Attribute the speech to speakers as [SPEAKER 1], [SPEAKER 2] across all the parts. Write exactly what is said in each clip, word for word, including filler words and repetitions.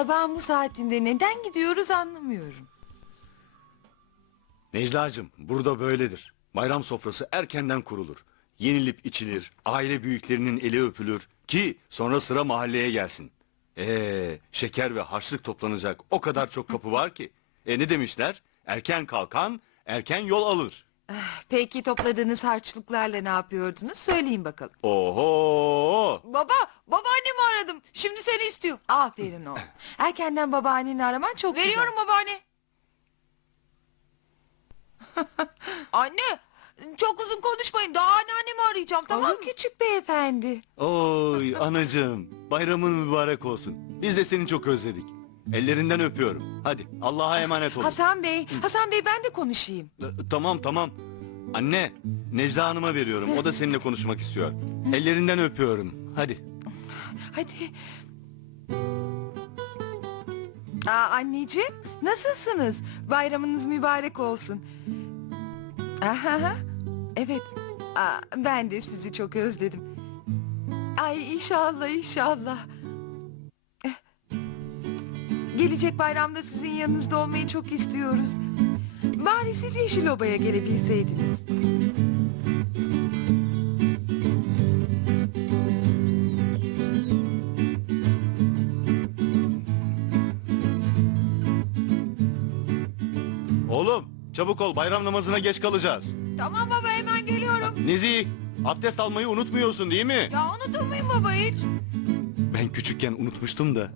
[SPEAKER 1] sabahın bu saatinde neden gidiyoruz anlamıyorum.
[SPEAKER 2] Necla'cığım, burada böyledir. Bayram sofrası erkenden kurulur. Yenilip içilir, aile büyüklerinin eli öpülür ki sonra sıra mahalleye gelsin. Ee, şeker ve harçlık toplanacak o kadar çok kapı var ki. E ne demişler? Erken kalkan erken yol alır.
[SPEAKER 1] Peki topladığınız harçlıklarla ne yapıyordunuz? Söyleyin bakalım.
[SPEAKER 2] Oho!
[SPEAKER 1] Baba, babaannemi aradım. Şimdi seni istiyor. Aferin oğlum. Erkenden babaanneni araman çok güzel.
[SPEAKER 3] Veriyorum babaanne. Anne, çok uzun konuşmayın. Daha anneannemi arayacağım, tamam
[SPEAKER 1] Tamam
[SPEAKER 3] mı?
[SPEAKER 1] küçük beyefendi.
[SPEAKER 2] Oy anacığım, bayramın mübarek olsun. Biz de seni çok özledik. Ellerinden öpüyorum. Hadi Allah'a emanet olun.
[SPEAKER 1] Hasan Bey, Hasan Bey ben de konuşayım.
[SPEAKER 2] E, Tamam tamam. Anne, Necla Hanım'a veriyorum. O da seninle konuşmak istiyor. Ellerinden öpüyorum. Hadi.
[SPEAKER 1] Hadi. Aa, anneciğim, nasılsınız? Bayramınız mübarek olsun. Aha, evet. Aa, ben de sizi çok özledim. Ay inşallah inşallah. Eh, Gelecek bayramda sizin yanınızda olmayı çok istiyoruz. Bari siz Yeşiloba'ya gelebilseydiniz.
[SPEAKER 2] Oğlum, çabuk ol. Bayram namazına geç kalacağız.
[SPEAKER 3] Tamam baba, hemen geliyorum.
[SPEAKER 2] Nezih, abdest almayı unutmuyorsun değil mi?
[SPEAKER 3] Ya unutur muyum baba hiç?
[SPEAKER 2] Ben küçükken unutmuştum da.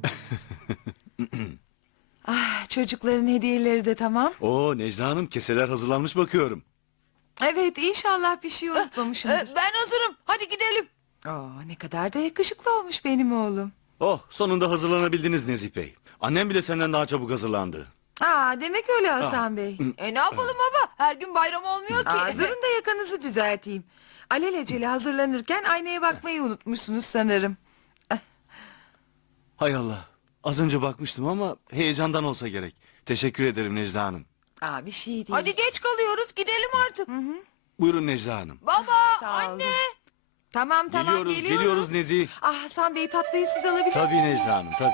[SPEAKER 1] Ah, çocukların hediyeleri de tamam.
[SPEAKER 2] Oo, Necla Hanım keseler hazırlanmış bakıyorum.
[SPEAKER 1] Evet inşallah bir şey
[SPEAKER 3] Ee,
[SPEAKER 1] unutmamışımdır.
[SPEAKER 3] ben hazırım. Hadi gidelim.
[SPEAKER 1] Aa, ne kadar da yakışıklı olmuş benim oğlum.
[SPEAKER 2] Oh, sonunda hazırlanabildiniz Nezih Bey. Annem bile senden daha çabuk hazırlandı.
[SPEAKER 1] Aa, demek öyle Hasan Bey.
[SPEAKER 3] E ne yapalım baba? Her gün bayram olmuyor ki.
[SPEAKER 1] Aa, durun da yakanızı düzelteyim. Alelacele hazırlanırken aynaya bakmayı unutmuşsunuz sanırım.
[SPEAKER 2] Hay Allah. Az önce bakmıştım ama heyecandan olsa gerek. Teşekkür ederim Necla Hanım.
[SPEAKER 1] Aa, bir şey değil.
[SPEAKER 3] Hadi geç kalıyoruz. Gidelim artık.
[SPEAKER 2] Buyurun Necla Hanım.
[SPEAKER 3] Baba,
[SPEAKER 1] Sağ olun.
[SPEAKER 3] anne.
[SPEAKER 1] Tamam tamam
[SPEAKER 2] geliyoruz,
[SPEAKER 1] geliyoruz.
[SPEAKER 2] geliyoruz Nezih.
[SPEAKER 1] Ah Hasan Bey tatlıyı siz alabilir
[SPEAKER 2] Tabii
[SPEAKER 1] misiniz?
[SPEAKER 2] Necla Hanım, tabii.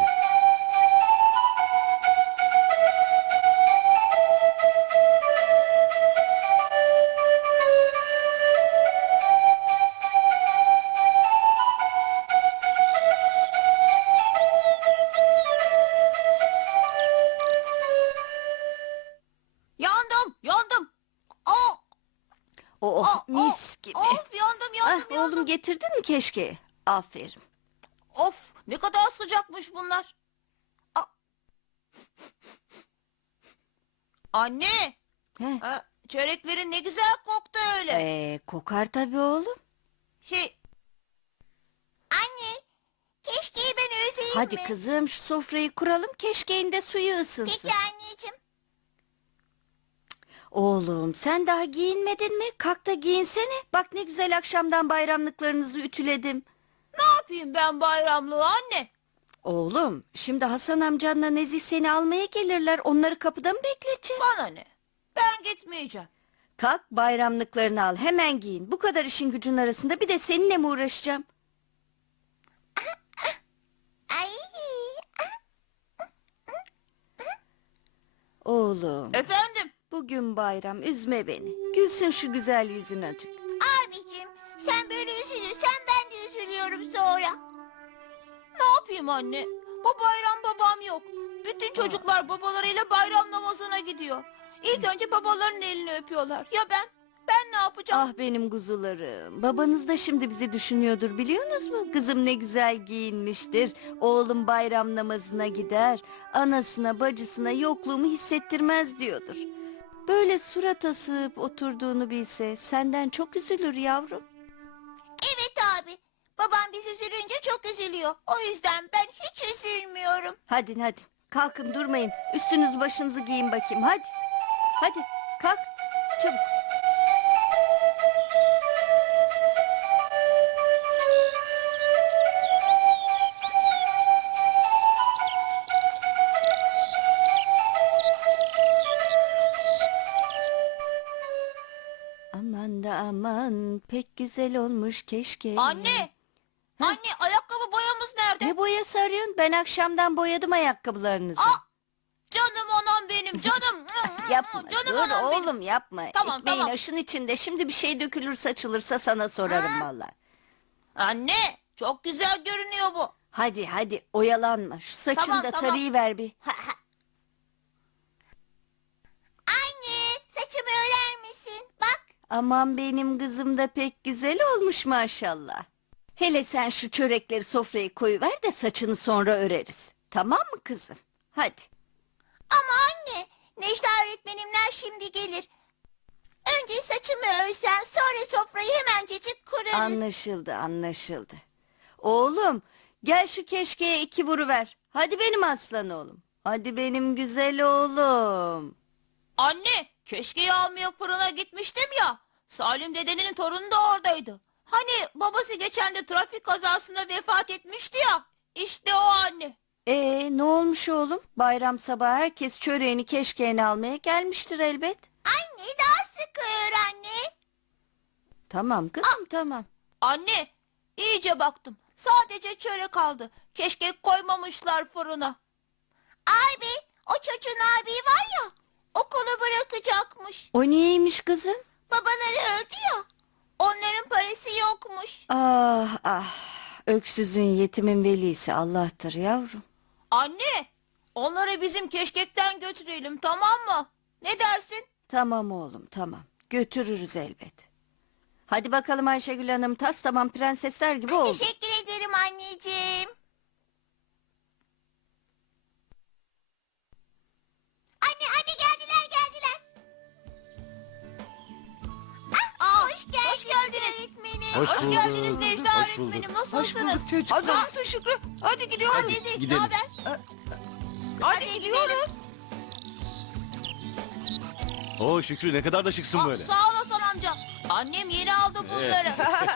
[SPEAKER 3] Yandım, yandım. Aa,
[SPEAKER 4] Oh,
[SPEAKER 3] aa,
[SPEAKER 4] mis gibi.
[SPEAKER 3] Of, yandım, yandım,
[SPEAKER 4] Ah,
[SPEAKER 3] yandım.
[SPEAKER 4] oğlum getirdin mi keşke? Aferin.
[SPEAKER 3] Of, ne kadar sıcakmış bunlar. Aa. Anne,
[SPEAKER 4] He.
[SPEAKER 3] ha, çöreklerin ne güzel koktu öyle.
[SPEAKER 4] Ee, kokar tabii oğlum.
[SPEAKER 3] Şey... Anne, keşkeyi ben özeyim
[SPEAKER 4] Hadi kızım şu sofrayı kuralım, keşkeğin de suyu ısınsın.
[SPEAKER 3] anneciğim.
[SPEAKER 4] Oğlum sen daha giyinmedin mi? Kalk da giyinsene. Bak ne güzel akşamdan bayramlıklarınızı ütüledim.
[SPEAKER 3] Ne yapayım ben bayramlığı anne?
[SPEAKER 4] Oğlum şimdi Hasan amcanla Nezih seni almaya gelirler. Onları kapıda mı bekleteceğiz?
[SPEAKER 3] Bana ne? Ben gitmeyeceğim.
[SPEAKER 4] Kalk bayramlıklarını al, hemen giyin. Bu kadar işin gücün arasında bir de seninle mi uğraşacağım?
[SPEAKER 3] Ay.
[SPEAKER 4] Oğlum
[SPEAKER 3] Efendim?
[SPEAKER 4] bugün bayram, üzme beni. Gülsün şu güzel yüzün acık.
[SPEAKER 3] Abicim, sen böyle üzülürsen ben de üzülüyorum sonra. Ne yapayım anne? Bu bayram babam yok. Bütün çocuklar babalarıyla bayram namazına gidiyor. İlk önce babaların elini öpüyorlar. Ya ben? Ben ne yapacağım?
[SPEAKER 4] Ah benim kuzularım. Babanız da şimdi bizi düşünüyordur biliyorsunuz mu? Kızım ne güzel giyinmiştir. Oğlum bayram namazına gider. Anasına bacısına yokluğumu hissettirmez diyordur. Böyle surat asıp oturduğunu bilse senden çok üzülür yavrum.
[SPEAKER 3] Evet abi. Babam biz üzülünce çok üzülüyor. O yüzden ben hiç üzülmüyorum.
[SPEAKER 4] Hadi hadi kalkın durmayın. Üstünüz başınızı giyin bakayım hadi. Hadi kalk çabuk. Aman da aman pek güzel olmuş keşke.
[SPEAKER 3] Anne! Anne, ayakkabı boyamız nerede? nerede?
[SPEAKER 4] Ne boyası arıyorsun? Ben akşamdan boyadım ayakkabılarınızı.
[SPEAKER 3] Aa! Canım anam benim canım.
[SPEAKER 4] Yapma
[SPEAKER 3] Canım
[SPEAKER 4] dur
[SPEAKER 3] anam benim.
[SPEAKER 4] oğlum yapma.
[SPEAKER 3] Tamam,
[SPEAKER 4] Ekmeğin
[SPEAKER 3] tamam.
[SPEAKER 4] aşın içinde şimdi bir şey dökülür saçılırsa sana sorarım vallahi.
[SPEAKER 3] Anne çok güzel görünüyor bu.
[SPEAKER 4] Hadi hadi oyalanma. Şu saçını
[SPEAKER 3] Tamam,
[SPEAKER 4] da
[SPEAKER 3] tamam.
[SPEAKER 4] tarayıver bir.
[SPEAKER 3] Anne saçımı örer misin? Bak.
[SPEAKER 4] Aman benim kızım da pek güzel olmuş maşallah. Hele sen şu çörekleri sofraya koyuver de saçını sonra öreriz. Tamam mı kızım? Hadi.
[SPEAKER 3] Ama anne Necla öğretmenimler şimdi gelir. Önce saçımı örsen sonra sofrayı hemencecik kurarız.
[SPEAKER 4] Anlaşıldı anlaşıldı. Oğlum gel şu keşkeye iki vuruver. Hadi benim aslan oğlum. Hadi benim güzel oğlum.
[SPEAKER 3] Anne keşke almaya fırına gitmiştim ya. Salim dedenin torunu da oradaydı. Hani babası geçen de trafik kazasında vefat etmişti ya. İşte o anne.
[SPEAKER 4] Ee ne olmuş oğlum? Bayram sabahı herkes çöreğini keşkeğini almaya gelmiştir elbet.
[SPEAKER 3] Anne daha sık ör anne.
[SPEAKER 4] Tamam kızım tamam.
[SPEAKER 3] Anne iyice baktım. Sadece çörek kaldı. Keşke koymamışlar fırına. Abi o çocuğun abi var ya okulu bırakacakmış.
[SPEAKER 4] O niyeymiş kızım?
[SPEAKER 3] Babaları öldü ya. Onların parası yokmuş.
[SPEAKER 4] Ah ah. Öksüzün yetimin velisi Allah'tır yavrum.
[SPEAKER 3] Anne onları bizim keşkekten götürelim tamam mı? Ne dersin?
[SPEAKER 4] Tamam oğlum tamam. Götürürüz elbet. Hadi bakalım Ayşegül Hanım tas tamam prensesler gibi oldu.
[SPEAKER 3] Teşekkür ederim anneciğim. Anne anne geldiler geldiler. Ah, hoş geldiniz. Hoş geldiniz öğretmenim.
[SPEAKER 2] Hoş bulduk.
[SPEAKER 3] geldiniz Necla
[SPEAKER 2] Hoş bulduk.
[SPEAKER 3] öğretmenim.
[SPEAKER 1] Hoş
[SPEAKER 3] Nasılsınız?
[SPEAKER 1] bulduk çocuklar.
[SPEAKER 3] Hazır mısın Şükrü? Hadi gidiyoruz.
[SPEAKER 2] Hadi,
[SPEAKER 3] Nezih,
[SPEAKER 2] gidelim.
[SPEAKER 3] ne haber? Hadi, gidiyoruz.
[SPEAKER 2] Oo Şükrü ne kadar da şıksın
[SPEAKER 3] Aa,
[SPEAKER 2] böyle.
[SPEAKER 3] sağ ol Hasan amca. Annem yeni aldı bunları.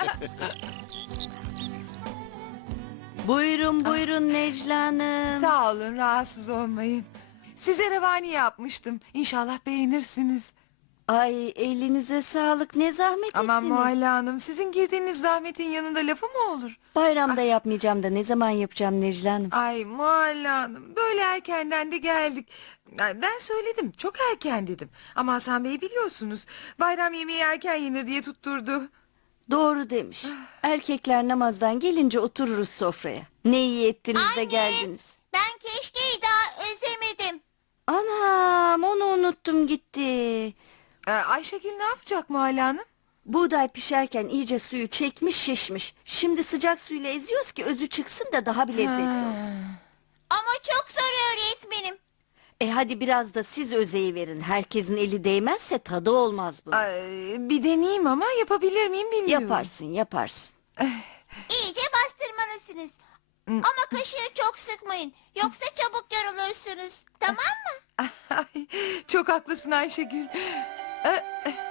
[SPEAKER 4] Buyurun buyurun Necla Hanım.
[SPEAKER 1] Sağ olun, rahatsız olmayın. Size revani yapmıştım. İnşallah beğenirsiniz.
[SPEAKER 4] Ay elinize sağlık ne zahmet
[SPEAKER 1] Aman
[SPEAKER 4] ettiniz.
[SPEAKER 1] Muhalla Hanım, sizin girdiğiniz zahmetin yanında lafı mı olur?
[SPEAKER 4] Bayramda yapmayacağım da ne zaman yapacağım Necla Hanım?
[SPEAKER 1] Ay Muhalla Hanım, böyle erkenden de geldik. Ay, ben söyledim, çok erken dedim. Ama Hasan Bey biliyorsunuz, bayram yemeği erken yenir diye tutturdu.
[SPEAKER 4] Doğru demiş. Erkekler namazdan gelince otururuz sofraya. Ne iyi ettiniz de
[SPEAKER 3] Anne.
[SPEAKER 4] geldiniz.
[SPEAKER 3] Ben keşkeyi daha özlemedim.
[SPEAKER 4] Anam onu unuttum gitti.
[SPEAKER 1] Ee, Ayşegül ne yapacak Muhalla Hanım?
[SPEAKER 4] Buğday pişerken iyice suyu çekmiş şişmiş. Şimdi sıcak suyla eziyoruz ki özü çıksın da daha bir lezzetli olsun.
[SPEAKER 3] Ama çok zor öğretmenim.
[SPEAKER 4] E hadi biraz da siz özeyi verin. Herkesin eli değmezse tadı olmaz bu.
[SPEAKER 1] Ay, bir deneyeyim ama yapabilir miyim bilmiyorum.
[SPEAKER 4] Yaparsın yaparsın.
[SPEAKER 3] İyice bastırmalısınız. Ama kaşığı çok sıkmayın. Yoksa çabuk yorulursunuz. Tamam mı?
[SPEAKER 1] Ay, çok haklısın Ayşegül. Ee,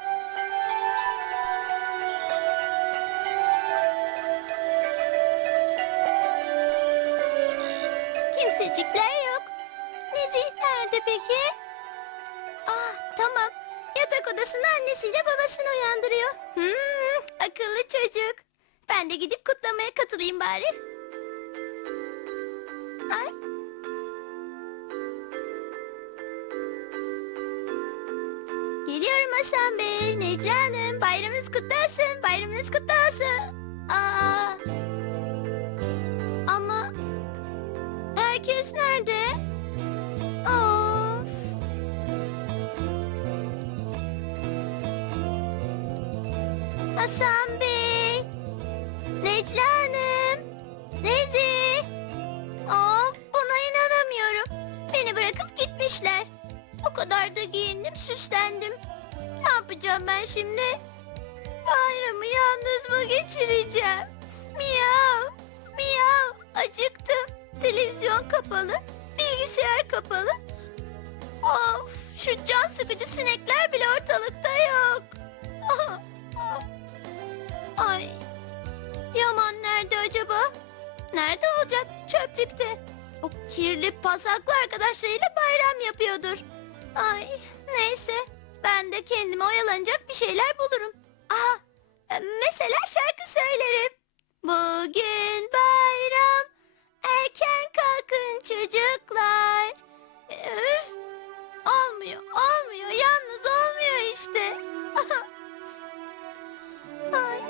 [SPEAKER 3] Kimsecikler yok. Nezih nerede peki? Ah tamam. Yatak odasında annesiyle babasını uyandırıyor. Hmm, akıllı çocuk. Ben de gidip kutlamaya katılayım bari. Ay. Geliyorum Hasan Bey, Necla Hanım. Bayramınız kutlu olsun, bayramınız kutlu olsun. Aa. Ama herkes nerede? Of. Hasan Bey, Necla Hanım, Nezih. Of, buna inanamıyorum. Beni bırakıp gitmişler. O kadar da giyindim, süslendim. Ne yapacağım ben şimdi? Bayramı yalnız mı geçireceğim? Miyav, miyav, acıktım. Televizyon kapalı, bilgisayar kapalı. Of, şu can sıkıcı sinekler bile ortalıkta yok. Ay, Yaman nerede acaba? Nerede olacak? Çöplükte. O kirli pasaklı arkadaşlarıyla bayram yapıyordur. Ay, neyse. Ben de kendime oyalanacak bir şeyler bulurum. Aha, e, mesela şarkı söylerim. Bugün bayram, Erken kalkın çocuklar. Üf, olmuyor, olmuyor. Yalnız olmuyor işte. Ay.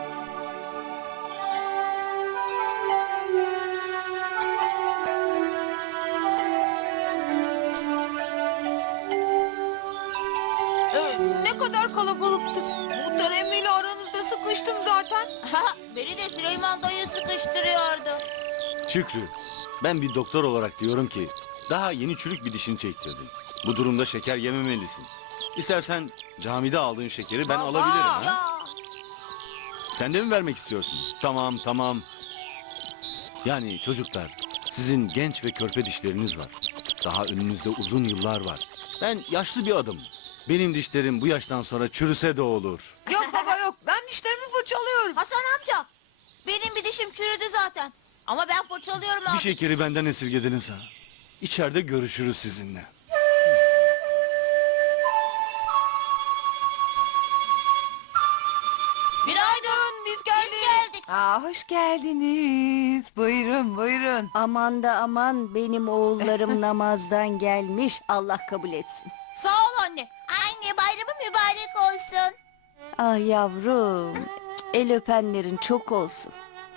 [SPEAKER 1] Ne kadar kalabalıktı. Muhtar emmiyle aranızda sıkıştım zaten.
[SPEAKER 3] Beni de Süleyman dayı sıkıştırıyordu.
[SPEAKER 2] Şükrü, ben bir doktor olarak diyorum ki daha yeni çürük bir dişini çektirdin. Bu durumda şeker yememelisin. İstersen camide aldığın şekeri ben
[SPEAKER 1] Baba!
[SPEAKER 2] alabilirim. Ha?
[SPEAKER 3] Ya
[SPEAKER 2] Sen de mi vermek istiyorsun? Tamam tamam. Yani çocuklar, sizin genç ve körpe dişleriniz var. Daha önünüzde uzun yıllar var. Ben yaşlı bir adamım. Benim dişlerim bu yaştan sonra çürüse de olur.
[SPEAKER 1] Yok baba yok. Ben dişlerimi fırçalıyorum.
[SPEAKER 3] Hasan amca, benim bir dişim çürüdü zaten. Ama ben fırçalıyorum
[SPEAKER 2] Bir
[SPEAKER 3] abi.
[SPEAKER 2] şekeri benden esirgediniz ha. İçeride görüşürüz sizinle.
[SPEAKER 3] Günaydın, biz geldik. Biz geldik.
[SPEAKER 1] Aa, hoş geldiniz. Buyurun buyurun.
[SPEAKER 4] Aman da aman benim oğullarım namazdan gelmiş. Allah kabul etsin.
[SPEAKER 3] Sağ ol anne. Anne bayramı mübarek olsun.
[SPEAKER 4] Ah yavrum. El öpenlerin çok olsun.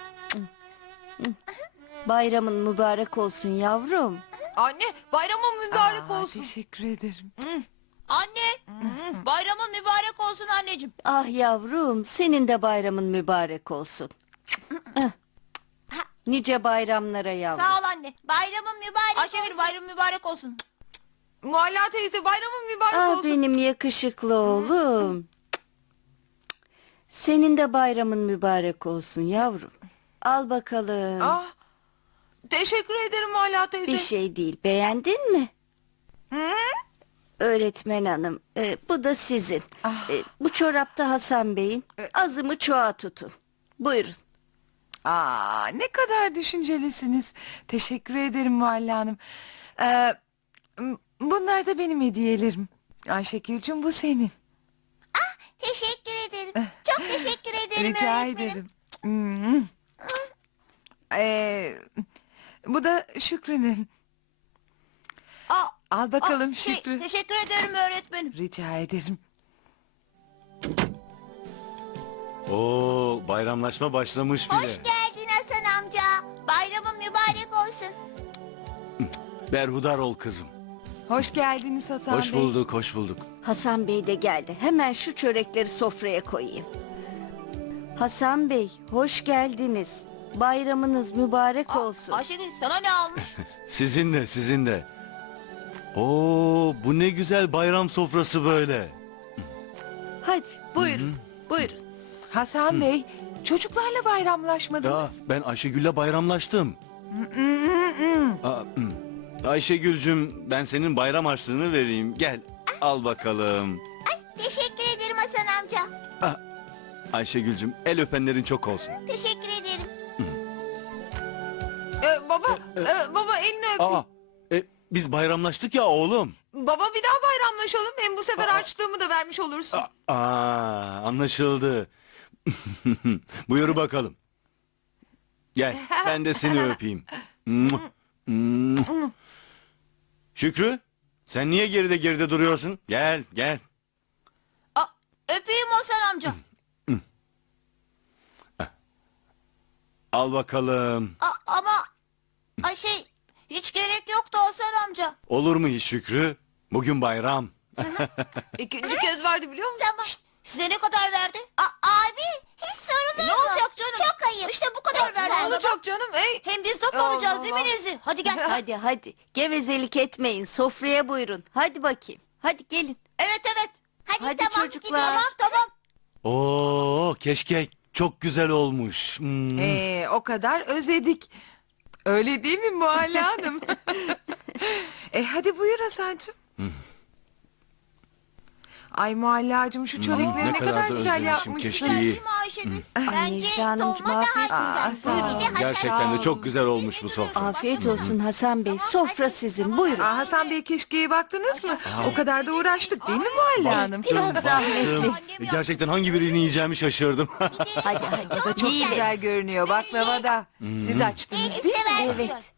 [SPEAKER 4] Bayramın mübarek olsun yavrum.
[SPEAKER 1] Anne bayramın mübarek
[SPEAKER 3] Aa,
[SPEAKER 1] olsun. Teşekkür ederim.
[SPEAKER 3] Anne, bayramın mübarek olsun anneciğim.
[SPEAKER 4] Ah yavrum senin de bayramın mübarek olsun. Nice bayramlara yavrum.
[SPEAKER 3] Sağ ol anne. Bayramın mübarek Ayşegül, olsun. bayramın mübarek olsun.
[SPEAKER 1] Mualla teyze bayramın mübarek
[SPEAKER 4] Ah
[SPEAKER 1] olsun.
[SPEAKER 4] benim yakışıklı oğlum. Senin de bayramın mübarek olsun yavrum. Al bakalım.
[SPEAKER 1] Ah, teşekkür ederim Mualla teyze.
[SPEAKER 4] Bir şey değil. Beğendin mi?
[SPEAKER 1] Hı?
[SPEAKER 4] Öğretmen hanım, e, bu da sizin.
[SPEAKER 1] Ah.
[SPEAKER 4] E, bu çorapta Hasan Bey'in. Azımı çoğa tutun. Buyurun.
[SPEAKER 1] Aa, ne kadar düşüncelisiniz. Teşekkür ederim Mualla Hanım. Ee, m- bunlar da benim hediyelerim. Ayşegül'cüm bu senin.
[SPEAKER 3] Teşekkür ederim. Çok teşekkür ederim
[SPEAKER 1] Rica
[SPEAKER 3] öğretmenim.
[SPEAKER 1] ederim. Hmm. Ee, bu da Şükrü'nün.
[SPEAKER 3] Aa,
[SPEAKER 1] Al bakalım
[SPEAKER 3] aa, şey,
[SPEAKER 1] Şükrü.
[SPEAKER 3] teşekkür ederim öğretmenim.
[SPEAKER 1] Rica ederim.
[SPEAKER 2] Oo, bayramlaşma başlamış bile.
[SPEAKER 3] Hoş geldin Hasan amca. Bayramın mübarek olsun.
[SPEAKER 2] Berhudar ol kızım.
[SPEAKER 1] Hoş geldiniz Hasan
[SPEAKER 2] Hoş
[SPEAKER 1] Bey.
[SPEAKER 2] bulduk, hoş bulduk.
[SPEAKER 4] Hasan Bey de geldi. Hemen şu çörekleri sofraya koyayım. Hasan Bey, hoş geldiniz. Bayramınız mübarek olsun.
[SPEAKER 3] Ayşegül sana ne almış?
[SPEAKER 2] Sizin de, sizin de. Oo, bu ne güzel bayram sofrası böyle.
[SPEAKER 4] Hadi buyurun, buyurun.
[SPEAKER 1] Hasan Bey, çocuklarla bayramlaşmadınız.
[SPEAKER 2] Ya ben Ayşegül'le bayramlaştım. Aa, hmm. Ayşegül'cüm ben senin bayram harçlığını vereyim. Gel al bakalım.
[SPEAKER 3] Teşekkür ederim Hasan amca.
[SPEAKER 2] Ah, Ayşegül'cüm el öpenlerin çok olsun.
[SPEAKER 3] Teşekkür ederim.
[SPEAKER 1] Ee, baba, e, baba elini öp.
[SPEAKER 2] Aa, e, biz bayramlaştık ya oğlum.
[SPEAKER 1] Baba bir daha bayramlaşalım. Hem bu sefer harçlığımı da vermiş olursun.
[SPEAKER 2] Aa, anlaşıldı. Buyur bakalım. Gel ben de seni öpeyim. Muah, muah. Şükrü sen niye geride geride duruyorsun? Gel gel.
[SPEAKER 3] Aa, öpeyim Hasan amca.
[SPEAKER 2] Al bakalım.
[SPEAKER 3] A- ama ay şey hiç gerek yoktu Hasan amca.
[SPEAKER 2] Olur mu hiç Şükrü? Bugün bayram.
[SPEAKER 1] İkinci kez verdi biliyor musun?
[SPEAKER 3] Tamam. Size ne kadar verdi? A- abi hiç sorulur
[SPEAKER 1] Ne
[SPEAKER 3] mu?
[SPEAKER 1] olacak canım?
[SPEAKER 3] Çok ayıp. İşte bu kadar verdi.
[SPEAKER 1] Ne olacak canım? Ey.
[SPEAKER 3] Hem biz top
[SPEAKER 1] Allah
[SPEAKER 3] alacağız değil mi
[SPEAKER 1] Allah.
[SPEAKER 3] Nezi? Hadi gel.
[SPEAKER 4] Hadi hadi, gevezelik etmeyin. Sofraya buyurun. Hadi bakayım. Hadi gelin.
[SPEAKER 3] Evet evet. Hadi,
[SPEAKER 4] Hadi
[SPEAKER 3] tamam
[SPEAKER 4] çocuklar.
[SPEAKER 3] gidelim. Tamam tamam.
[SPEAKER 2] Oo keşkek çok güzel olmuş. Hmm.
[SPEAKER 1] Ee, o kadar özledik. Öyle değil mi Mualla Hanım? e hadi buyur Hasan'cığım. Ay Mualla'cığım şu çörekleri
[SPEAKER 2] ne
[SPEAKER 1] ne
[SPEAKER 2] kadar
[SPEAKER 1] kadar
[SPEAKER 2] da
[SPEAKER 1] güzel
[SPEAKER 2] özlemişim
[SPEAKER 1] yapmışsın.
[SPEAKER 2] keşkeği. İyi.
[SPEAKER 3] Değil mi Ayşegül.
[SPEAKER 4] Ay,
[SPEAKER 3] Bence
[SPEAKER 4] Necla Hanımcığım,
[SPEAKER 3] dolma
[SPEAKER 4] afiyet
[SPEAKER 3] daha
[SPEAKER 1] olsun.
[SPEAKER 3] güzel.
[SPEAKER 1] Aa,
[SPEAKER 3] Bir de
[SPEAKER 1] sağ ol.
[SPEAKER 3] haşhaş-
[SPEAKER 2] Gerçekten de çok güzel olmuş bu sofra.
[SPEAKER 4] Afiyet olsun Hasan Bey. Sofra sizin. Buyurun.
[SPEAKER 1] Aa, Hasan Bey keşkeye baktınız mı? O kadar da uğraştık değil mi Muhalle Hanım?
[SPEAKER 4] Biraz zahmetli.
[SPEAKER 2] Baktım. Gerçekten hangi birini yiyeceğimi şaşırdım.
[SPEAKER 4] Hadi hadi.
[SPEAKER 1] O da çok güzel görünüyor baklava da. Siz açtınız
[SPEAKER 3] Neyse,
[SPEAKER 1] değil mi?
[SPEAKER 3] seversin.
[SPEAKER 4] Evet.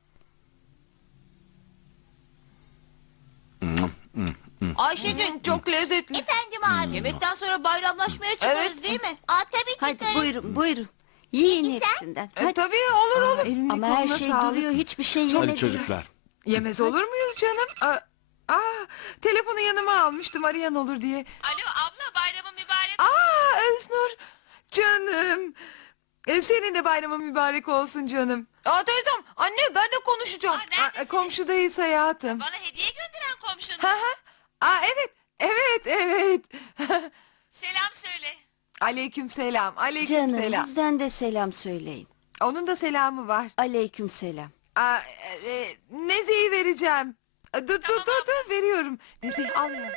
[SPEAKER 3] Ayşegül
[SPEAKER 1] Çok lezzetli.
[SPEAKER 3] efendim abi. Yemekten sonra bayramlaşmaya çıkarız
[SPEAKER 1] Evet.
[SPEAKER 3] değil mi? Aa tabii
[SPEAKER 4] Hadi
[SPEAKER 3] çıkarız.
[SPEAKER 4] buyurun buyurun. Yiyin
[SPEAKER 3] Peki sen?
[SPEAKER 4] hepsinden.
[SPEAKER 1] E,
[SPEAKER 4] Hadi.
[SPEAKER 1] tabii olur olur. Eline
[SPEAKER 4] Ama her
[SPEAKER 1] koluna
[SPEAKER 4] şey
[SPEAKER 1] sağlık.
[SPEAKER 4] duruyor. Hiçbir şey
[SPEAKER 2] Hadi
[SPEAKER 4] yemediniz.
[SPEAKER 2] çocuklar.
[SPEAKER 1] Yemez olur muyuz canım? Aa, aa, telefonu yanıma almıştım arayan olur diye.
[SPEAKER 3] Alo abla bayramın mübarek.
[SPEAKER 1] Aa Öznur canım. E, senin de bayramın mübarek olsun canım. Aa teyzem anne ben de konuşacağım.
[SPEAKER 3] Aa, neredesiniz?
[SPEAKER 1] komşudayız hayatım.
[SPEAKER 3] Bana hediye gönderen komşun.
[SPEAKER 1] Ha ha. Aa evet evet evet.
[SPEAKER 3] Selam söyle.
[SPEAKER 1] Aleyküm selam. Aleyküm
[SPEAKER 4] Canım
[SPEAKER 1] selam.
[SPEAKER 4] bizden de selam söyleyin.
[SPEAKER 1] Onun da selamı var.
[SPEAKER 4] Aleyküm selam.
[SPEAKER 1] Aa, e, e, Nezih'i vereceğim. E, Dur dur dur dur veriyorum. Nezih al ya.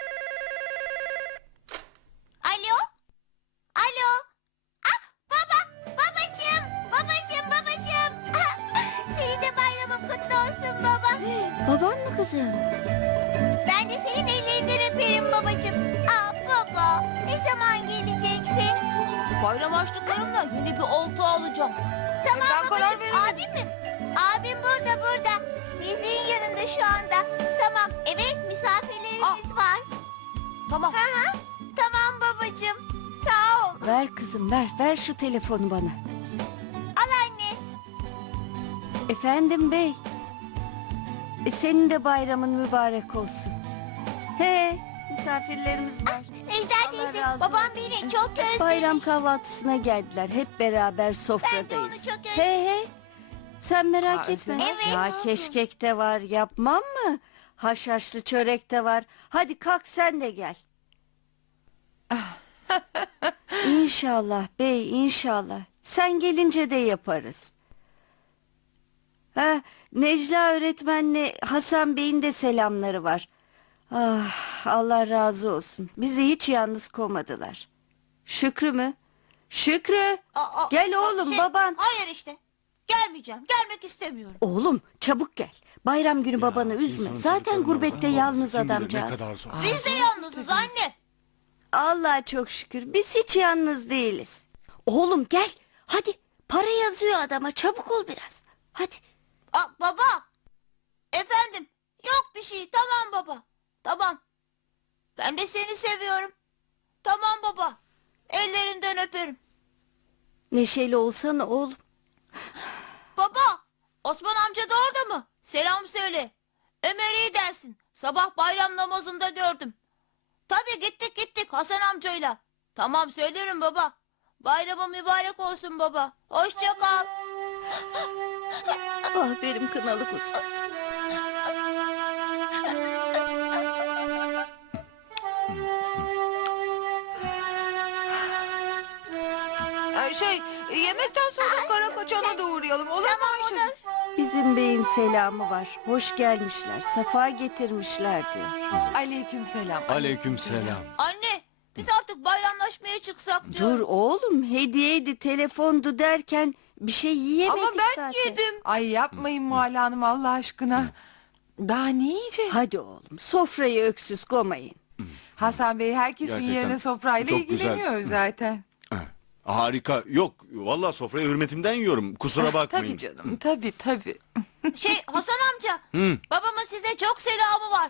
[SPEAKER 3] Alo? Alo? Ah baba, babacığım, babacığım, babacığım. Ah, senin de bayramın kutlu olsun baba.
[SPEAKER 4] Baban mı kızım?
[SPEAKER 3] Ben de senin ellerinden öperim babacığım. Aa baba, ne zaman geleceksin? Bayram harçlıklarımla yeni bir olta alacağım. Tamam
[SPEAKER 1] Ben karar
[SPEAKER 3] babacığım, abim mi? Abim burada burada. Nezih'in yanında şu anda. Tamam, evet misafirlerimiz var. Tamam. Hı hı. Tamam babacığım, sağ ol.
[SPEAKER 4] Ver kızım ver. Ver şu telefonu bana.
[SPEAKER 3] Al anne.
[SPEAKER 4] Efendim bey. E, senin de bayramın mübarek olsun. He misafirlerimiz var.
[SPEAKER 3] Necla
[SPEAKER 4] Allah
[SPEAKER 3] teyze,
[SPEAKER 4] razı
[SPEAKER 3] babam
[SPEAKER 4] olsun.
[SPEAKER 3] beni çok özlemiş.
[SPEAKER 4] Bayram kahvaltısına geldiler. Hep beraber sofradayız.
[SPEAKER 3] onu çok
[SPEAKER 4] He he. Sen merak
[SPEAKER 1] Aa,
[SPEAKER 4] etme.
[SPEAKER 1] özlemez
[SPEAKER 3] mi?
[SPEAKER 4] Ya
[SPEAKER 3] Evet.
[SPEAKER 4] keşkek de var. Yapmam mı? Haşhaşlı çörek de var. Hadi kalk sen de gel. İnşallah bey inşallah. Sen gelince de yaparız. Ha, Necla öğretmenle Hasan Bey'in de selamları var. Ah, Allah razı olsun. Bizi hiç yalnız koymadılar. Şükrü mü? Şükrü.
[SPEAKER 3] Aa, aa,
[SPEAKER 4] Gel
[SPEAKER 3] aa,
[SPEAKER 4] oğlum,
[SPEAKER 3] şey,
[SPEAKER 4] baban.
[SPEAKER 3] Hayır işte. Gelmeyeceğim. Gelmek istemiyorum.
[SPEAKER 4] Oğlum çabuk gel. Bayram günü babanı üzme.
[SPEAKER 2] İnsanın
[SPEAKER 4] Zaten
[SPEAKER 2] çocuklarına
[SPEAKER 4] gurbette
[SPEAKER 2] bakamaması
[SPEAKER 4] yalnız
[SPEAKER 2] kim bilir
[SPEAKER 4] adamcağız.
[SPEAKER 2] Ne kadar zor.
[SPEAKER 3] Biz de yalnızız anne.
[SPEAKER 4] Allah'a çok şükür. Biz hiç yalnız değiliz. Oğlum gel. Hadi. Para yazıyor adama. Çabuk ol biraz. Hadi.
[SPEAKER 3] Aa, baba. Efendim. Yok bir şey. Tamam baba. Tamam. Ben de seni seviyorum. Tamam baba. Ellerinden öperim.
[SPEAKER 4] Neşeli olsana oğlum.
[SPEAKER 3] Baba. Osman amca da orada mı? Selam söyle. Ömer iyi dersin. Sabah bayram namazında gördüm. Tabii gittik gittik Hasan amcayla. Tamam söylerim baba. Bayramın mübarek olsun baba. Hoşça kal.
[SPEAKER 4] Ah benim kınalı kuzum.
[SPEAKER 1] şey yemekten sonra Karakaçan'a da uğrayalım olur mu Ayşe?
[SPEAKER 4] Bizim beyin selamı var. Hoş gelmişler. Safa getirmişler diyor.
[SPEAKER 1] Aleyküm selam.
[SPEAKER 2] Aleyküm selam.
[SPEAKER 3] Anne biz artık bayramlaşmaya çıksak diyorum.
[SPEAKER 4] Dur oğlum hediyeydi telefondu derken bir şey yiyemedik
[SPEAKER 1] Ama ben
[SPEAKER 4] zaten.
[SPEAKER 1] yedim. Ay yapmayın Muhalle Hanım Allah aşkına. Daha ne yiyeceğiz?
[SPEAKER 4] Hadi oğlum sofrayı öksüz koymayın.
[SPEAKER 1] Hasan Bey herkesin
[SPEAKER 2] Gerçekten
[SPEAKER 1] yerine sofrayla
[SPEAKER 2] çok güzel.
[SPEAKER 1] ilgileniyor zaten.
[SPEAKER 2] Harika. Yok vallahi sofraya hürmetimden yiyorum. Kusura bakmayın.
[SPEAKER 1] Tabii canım tabii tabii.
[SPEAKER 3] Şey Hasan amca.
[SPEAKER 2] Hı.
[SPEAKER 3] Babamın size çok selamı var.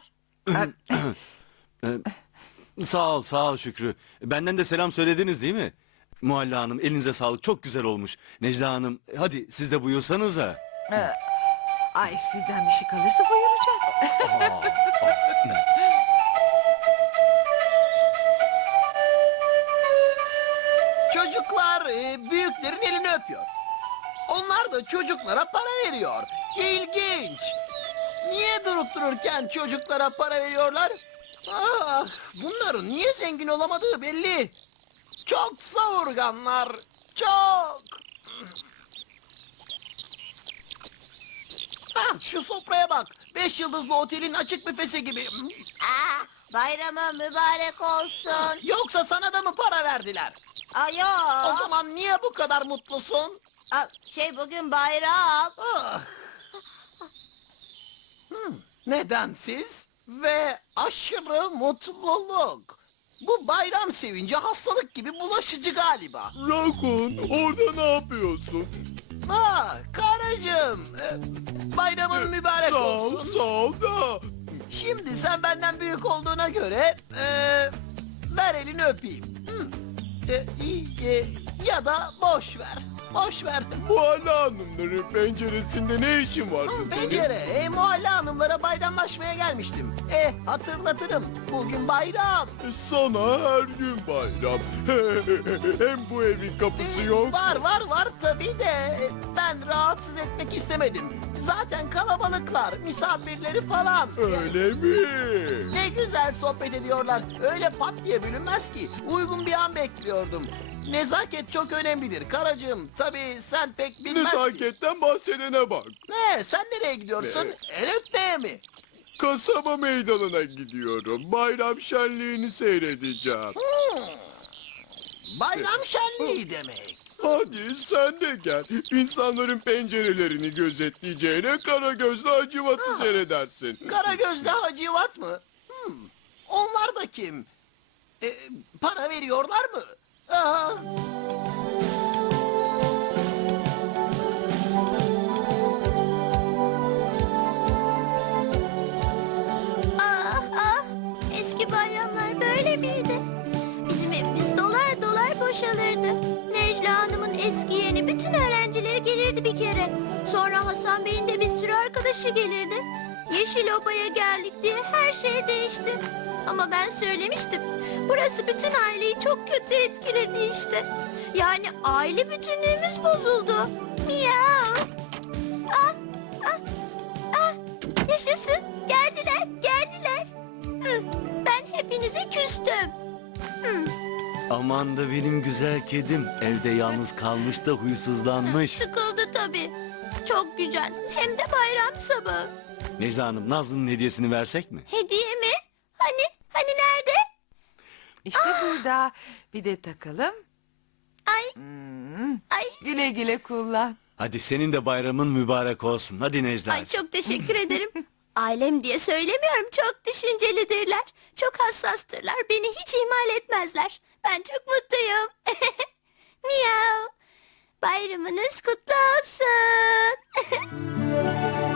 [SPEAKER 2] Sağ ol sağ ol Şükrü. Benden de selam söylediniz değil mi? Muhalla Hanım elinize sağlık çok güzel olmuş. Necla Hanım hadi siz de buyursanıza.
[SPEAKER 1] Ay sizden bir şey kalırsa buyuracağız.
[SPEAKER 5] Çocuklar e, büyüklerin elini öpüyor. Onlar da çocuklara para veriyor. İlginç. Niye durup dururken çocuklara para veriyorlar? Ah, bunların niye zengin olamadığı belli. Çok savurganlar. Çok. Ah, şu sofraya bak. Beş yıldızlı otelin açık büfesi gibi.
[SPEAKER 3] Aa, bayramın mübarek olsun.
[SPEAKER 5] Yoksa sana da mı para verdiler?
[SPEAKER 3] Ayo.
[SPEAKER 5] O zaman niye bu kadar mutlusun?
[SPEAKER 3] Aa, şey bugün bayram.
[SPEAKER 5] Ah. Hmm, nedensiz ve aşırı mutluluk. Bu bayram sevinci hastalık gibi bulaşıcı galiba.
[SPEAKER 6] Rakun, orada ne yapıyorsun?
[SPEAKER 5] Ha, karıcığım. e, Bayramın mübarek
[SPEAKER 6] Sağ ol,
[SPEAKER 5] olsun.
[SPEAKER 6] sağ ol da.
[SPEAKER 5] Şimdi sen benden büyük olduğuna göre e, ver elini öpeyim. Hı. E, e, ya da boş ver. Boş ver.
[SPEAKER 6] Muhalle hanımların penceresinde ne işin vardı senin?
[SPEAKER 5] Pencere, e, Muhalle hanımlara bayramlaşmaya gelmiştim. E, hatırlatırım. Bugün bayram.
[SPEAKER 6] Sana her gün bayram. Hem bu evin kapısı
[SPEAKER 5] E,
[SPEAKER 6] yok.
[SPEAKER 5] Var var var tabii de ben rahatsız etmek istemedim. Zaten kalabalıklar, misafirleri falan.
[SPEAKER 6] Öyle mi?
[SPEAKER 5] Ne güzel sohbet ediyorlar. Öyle pat diye bölünmez ki. Uygun bir an bekliyordum. Nezaket çok önemlidir karıcığım. Tabii sen pek bilmezsin.
[SPEAKER 6] Nezaketten bahsedene bak.
[SPEAKER 5] Ne? Sen nereye gidiyorsun?
[SPEAKER 6] Ne?
[SPEAKER 5] El öpmeye mi?
[SPEAKER 6] Kasaba meydanına gidiyorum. Bayram şenliğini seyredeceğim.
[SPEAKER 5] Bayram şenliği demek.
[SPEAKER 6] Hadi sen de gel. İnsanların pencerelerini gözetleyeceğine kara gözlü Hacivat'ı seyredersin.
[SPEAKER 5] Karagöz'de Hacivat mı? Hmm. Onlar da kim? E, para veriyorlar mı? Aa.
[SPEAKER 3] Ah ah. Eski bayramlar böyle miydi? Bizim evimiz dolar dolar boşalırdı. Necla Hanım'ın eski yeni bütün öğrencileri gelirdi bir kere. Sonra Hasan Bey'in de bir sürü arkadaşı gelirdi. Yeşil Oba'ya geldik diye her şey değişti. Ama ben söylemiştim. Burası bütün aileyi çok kötü etkiledi işte. Yani aile bütünlüğümüz bozuldu. Miyav. Ah, ah, ah. Yaşasın. Geldiler, geldiler. Hı, ben hepinize küstüm. Hı,
[SPEAKER 2] Aman da benim güzel kedim. Evde yalnız kalmış da huysuzlanmış.
[SPEAKER 3] sıkıldı tabii. Çok güzel. Hem de bayram sabahı.
[SPEAKER 2] Necla Hanım, Nazlı'nın hediyesini versek mi?
[SPEAKER 3] Hediye mi? Hani? Hani nerede?
[SPEAKER 1] İşte burada. Bir de takalım.
[SPEAKER 3] Ay,
[SPEAKER 1] Hmm,
[SPEAKER 3] ay,
[SPEAKER 1] güle güle kullan.
[SPEAKER 2] Hadi senin de bayramın mübarek olsun. Hadi Necla.
[SPEAKER 3] ay çok teşekkür ederim. Ailem diye söylemiyorum. Çok düşüncelidirler. Çok hassastırlar. Beni hiç ihmal etmezler. Ben çok mutluyum. Miyav. Bayramınız kutlu olsun.